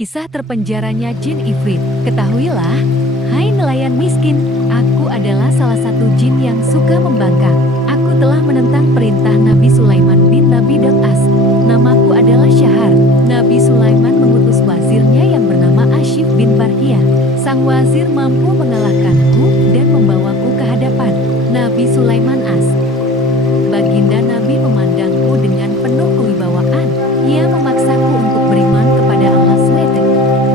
Kisah terpenjaranya Jin Ifrit. Ketahuilah, hai nelayan miskin, aku adalah salah satu jin yang suka membangkang. Aku telah menentang perintah Nabi Sulaiman bin Nabi As. Namaku adalah Syahar. Nabi Sulaiman mengutus wazirnya yang bernama Ashif bin Barhia. Sang wazir mampu mengalahkanku dan membawaku ke hadapan Nabi Sulaiman As. Baginda Nabi memandangku dengan penuh kewibawaan. Ia memaksaku untuk beriman kepada Allah SWT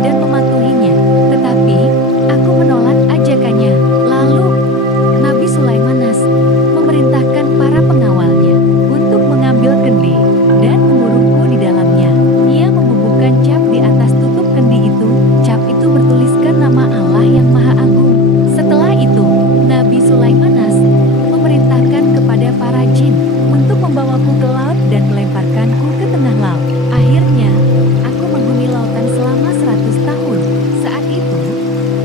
dan mematuhinya. Tetapi, aku menolak ajakannya. Lalu, Nabi Sulaiman As memerintahkan para pengawalnya untuk mengambil kendi dan mengurungku di dalamnya. Ia membubuhkan cap di atas tutup kendi itu. Cap itu bertuliskan nama Allah yang Maha Agung. Setelah itu, Nabi Sulaiman As memerintahkan kepada para jin untuk membawaku ke laut dan melemparkanku ke tengah laut. Akhirnya, aku menghuni lautan selama 100 tahun. Saat itu,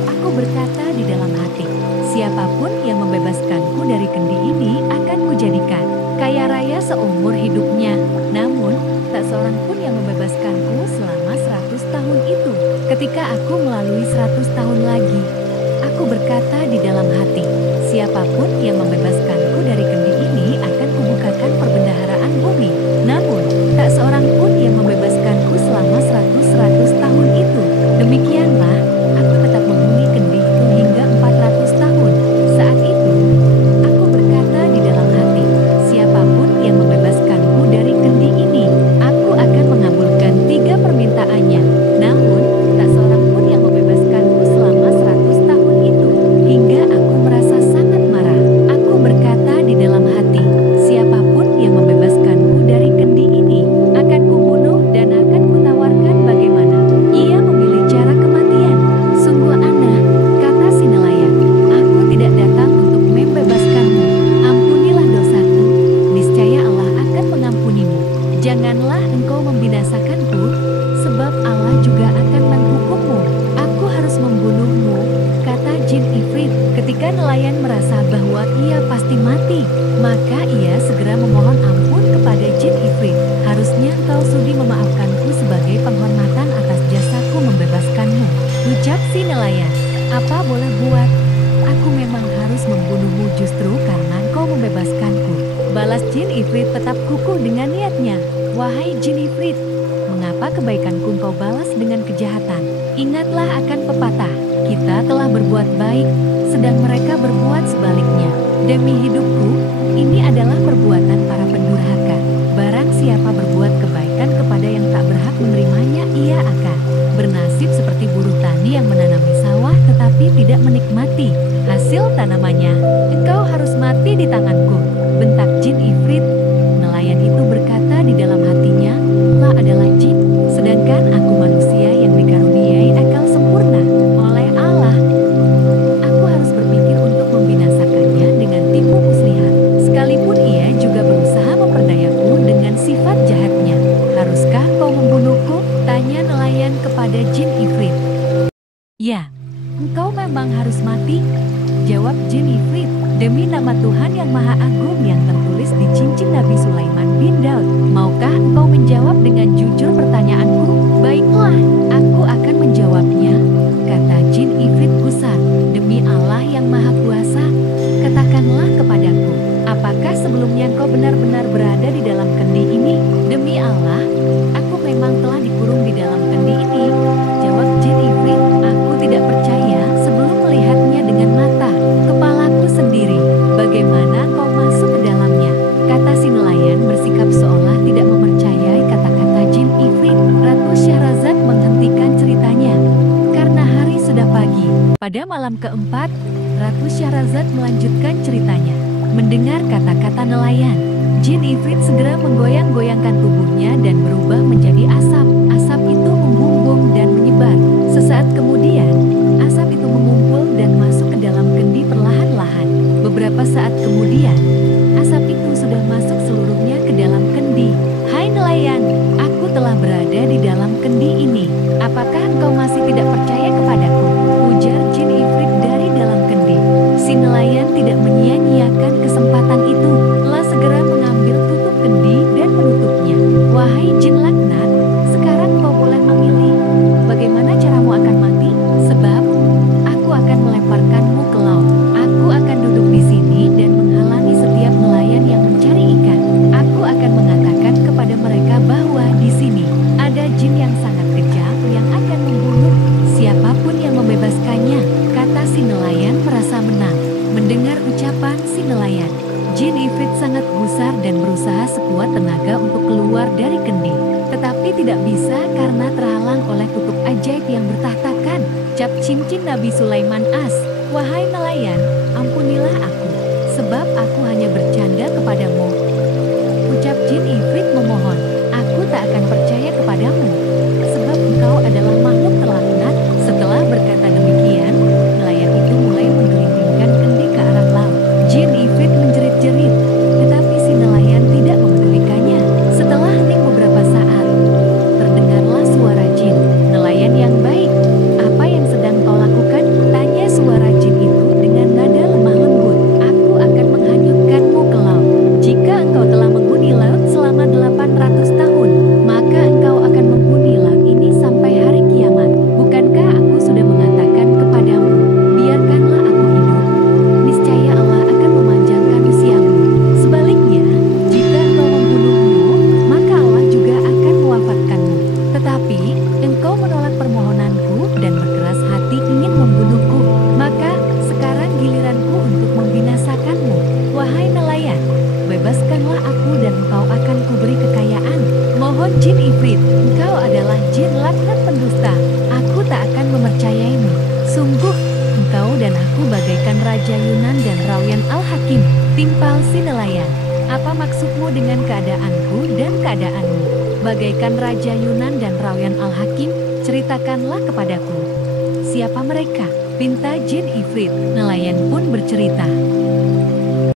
aku berkata di dalam hati, siapapun yang membebaskanku dari kendi ini akan kujadikan kaya raya seumur hidupnya. Namun, tak seorang pun yang membebaskanku selama 100 tahun itu. Ketika aku melalui 100 tahun lagi, aku berkata di dalam hati, siapapun yang membebaskanku dari kendi ini akan kubukakan perbendaharaan bumi. Namun, tak seorang pun yang membebaskanku selama 100 tahun itu. Demikianlah, aku tetap menghuni kendi itu hingga 400 tahun. Saat itu, aku berkata di dalam hati, siapapun yang membebaskanku dari kendi ini, aku akan mengabulkan 3 permintaannya. Namun, tak seorang pun yang membebaskanku selama 100 tahun itu. Hingga aku merasa sangat marah. Aku berkata di dalam hati, siapapun yang membebaskanku dari kendi ini, akan kubunuh dan akan kutawarkan bagaimana ia memilih cara kematian. Sungguh aneh, kata si nelayan, aku tidak datang untuk membebaskanmu. Ampunilah dosaku, niscaya Allah akan mengampunimu. Janganlah engkau membinasakanku, sebab Allah juga akan menghukummu. Aku harus membunuhmu, kata Jin Ifrit. Ketika nelayan merasa bahwa ia pasti mati, maka ia segera memohon ampun kepada Jin Ifrit. Harusnya engkau sudi memaafkanku sebagai penghormatan atas jasaku membebaskanmu. Ucap si nelayan, apa boleh buat? Aku memang harus membunuhmu justru karena engkau membebaskanku. Balas Jin Ifrit tetap kukuh dengan niatnya. Wahai Jin Ifrit, mengapa kebaikanku engkau balas dengan kejahatan? Ingatlah akan pepatah, kita telah berbuat baik, sedang mereka berbuat sebaliknya. Demi hidupku, ini adalah perbuatan para pendurhaka. Barang siapa berbuat kebaikan kepada yang tak berhak menerimanya, ia akan bernasib seperti buruh tani yang menanami sawah tetapi tidak menikmati hasil tanamannya. Engkau harus mati di tanganku, bentak Jin Ifrit. Nelayan itu berkata di dalam hatinya, Allah adalah jin, sedangkan aku manusia yang dikaruniai akal sempurna oleh Allah. Aku harus berpikir untuk membinasakannya dengan tipu muslihat. Sekalipun ia juga berusaha memperdayaku dengan sifat jahatnya. Haruskah kau membunuhku? Tanya nelayan kepada Jin Ifrit. Ya, engkau memang harus mati, jawab Jin Ifrit. Demi nama Tuhan yang Maha Agung yang tertulis di cincin Nabi Sulaiman bin Daud, maukah engkau menjawab dengan jujur pertanyaanku? Baiklah, aku akan menjawabnya, kata Jin Ifrit gusar. Demi Allah yang Maha Kuasa, katakanlah kepadaku, apakah sebelumnya engkau benar-benar berada di dalam kendi ini? Demi Allah, aku memang telah dikurung di dalam kendi ini, jawab Jin Ifrit. Aku tidak percaya sebelum melihatnya dengan mata kepalaku sendiri. Bagaimana kau masuk ke dalamnya? Kata si nelayan bersikap seolah tidak mempercayai kata-kata Jin Ifrit. Ratu Syahrazad menghentikan ceritanya karena hari sudah pagi. Pada malam keempat, Ratu Syahrazad melanjutkan ceritanya. Mendengar kata-kata nelayan, Jin Ifrit segera menggoyang-goyangkan tubuhnya dan berubah menjadi asap. Asap itu membumbung dan menyebar. Sesaat kemudian, asap itu mengumpul dan masuk ke dalam kendi perlahan-lahan. Beberapa saat kemudian, asap itu sudah masuk seluruhnya ke dalam kendi. Hai nelayan, aku telah berada di dalam kendi ini. Apakah engkau masih tidak percaya kepadaku? Ujar Jin Ifrit dari dalam kendi. Si nelayan tidak menyia-nyiakan kesempatan itu. Telah segera mengambil tutup kendi dan menutupnya. Wahai jin laknat, sekarang kau boleh memilih. Bagaimana Ucap cincin Nabi Sulaiman As, "Wahai nelayan, ampunilah aku, sebab aku hanya bercanda kepadamu." Ucap jin ifrit memohon, "Aku tak akan percaya kepadamu, sebab engkau adalah makhluk terlaknat." Setelah berkata demikian, nelayan itu mulai menggelindingkan kendi ke arah laut. Jin ifrit menjerit-jerit, tetapi si nelayan tidak memedulikannya. Setelah hening beberapa saat, terdengarlah suara jin. "Nelayan yang baik, apa yang sedang kau lakukan?" tanya suara jin itu dengan nada lemah lembut. "Aku akan menghanyutkanmu ke laut. Jika engkau telah menghuni laut selama 800 tahun, maka engkau akan menghuni laut ini sampai hari kiamat. Bukankah aku sudah mengatakan kepadamu, biarkanlah aku hidup? Niscaya Allah akan memanjangkan usiamu. Sebaliknya, jika engkau membunuhmu, maka Allah juga akan mewafatkanmu. Tetapi, engkau menolak permohonanku dan berkeras hati ingin membunuhku. Maka, sekarang giliranku untuk membinasakanmu. Wahai nelayan, bebaskanlah aku dan engkau akan kuberi kekayaan." "Mohon Jin Ifrit, engkau adalah jin laknat pendusta. Aku tak akan mempercayaimu. Sungguh, engkau dan aku bagaikan Raja Yunan dan Rawian Al-Hakim." Timpal si nelayan, "Apa maksudmu dengan keadaanku dan keadaanmu? Bagaikan Raja Yunan dan Rawian Al-Hakim, ceritakanlah kepadaku. Siapa mereka?" Pinta Jin Ifrit. Nelayan pun bercerita,